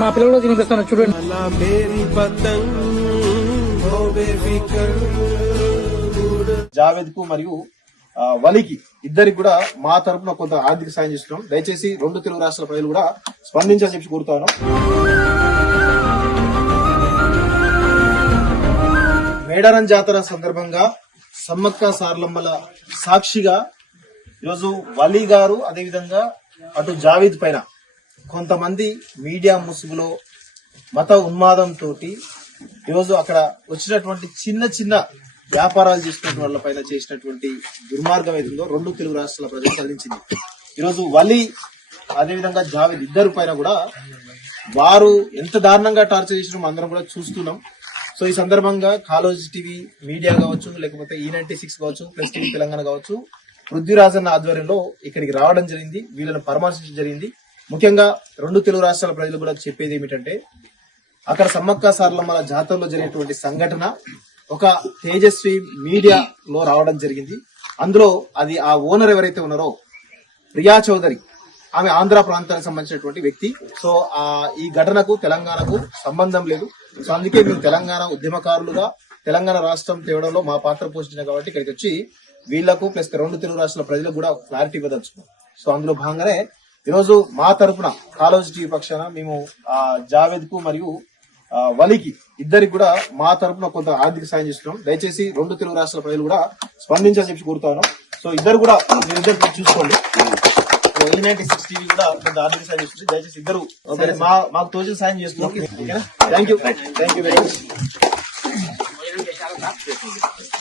మా పిల్లలు తినిపిస్తాను చూడండి. జావేద్ కు మరియు వలికి ఇద్దరికి కూడా మా తరపున కొంత ఆర్థిక సాయం చేస్తున్నాం. దయచేసి రెండు తెలుగు రాష్ట్రాల ప్రజలు కూడా స్పందించాలని చెప్పి కోరుతాను. మేడారం జాతర సందర్భంగా సమ్మక్క సారలమ్మల సాక్షిగా ఈరోజు వలి గారు అదేవిధంగా అటు జావేద్ పైన కొంతమంది మీడియా ముసుగులో మత ఉన్మాదంతో ఈరోజు అక్కడ వచ్చినటువంటి చిన్న చిన్న వ్యాపారాలు చేసినటువంటి వాళ్ళ పైన చేసినటువంటి దుర్మార్గం ఏదో రెండు తెలుగు రాష్ట్రాల ప్రజలు కలిగించింది. ఈరోజు వలి అదేవిధంగా జావేద్ ఇద్దరు పైన కూడా వారు ఎంత దారుణంగా టార్చర్ చేసిన అందరం కూడా చూస్తున్నాం. సో ఈ సందర్భంగా కాలోజీ టీవీ మీడియా కావచ్చు, లేకపోతే E96 కావచ్చు, ప్లస్ టీవీ తెలంగాణ కావచ్చు, పృథ్వీరాజన్న ఆధ్వర్యంలో ఇక్కడికి రావడం జరిగింది. వీళ్ళని పరామర్శించడం జరిగింది. ముఖ్యంగా రెండు తెలుగు రాష్ట్రాల ప్రజలు కూడా చెప్పేది ఏమిటంటే, అక్కడ సమ్మక్క సారలమ్మల జాతరలో జరిగినటువంటి సంఘటన ఒక తేజస్వి మీడియాలో రావడం జరిగింది. అందులో అది ఆ ఓనర్ ఎవరైతే ఉన్నారో ప్రియా చౌదరి, ఆమె ఆంధ్ర ప్రాంతానికి సంబంధించినటువంటి వ్యక్తి. సో ఈ ఘటనకు తెలంగాణకు సంబంధం లేదు. సో అందుకే మేము తెలంగాణ ఉద్యమకారులుగా తెలంగాణ రాష్ట్రం తేవడంలో మా పాత్ర పోషించినాం కాబట్టి ఇక్కడికి వచ్చి వీళ్లకు ప్లస్ రెండు తెలుగు రాష్ట్రాల ప్రజలకు కూడా క్లారిటీ ఇవ్వదలుచుకున్నాం. సో అందులో భాగంగానే ఈరోజు మా తరపున కాలోజీ టీవీ పక్షాన మేము జావేద్ కు మరియు వలికి ఇద్దరికి కూడా మా తరపున కొంత ఆర్థిక సాయం చేస్తున్నాం. దయచేసి రెండు తెలుగు రాష్ట్రాల ప్రజలు కూడా స్పందించాలని చెప్పి కోరుతాను. సో ఇద్దరు కూడా మీరిద్దరు చూసుకోండి. E96 టీవీ కూడా కొంత ఆర్థిక సాయం చేస్తుంది. దయచేసి ఇద్దరు మాకు తోచిన సాయం చేస్తున్నాం. Thank you very much.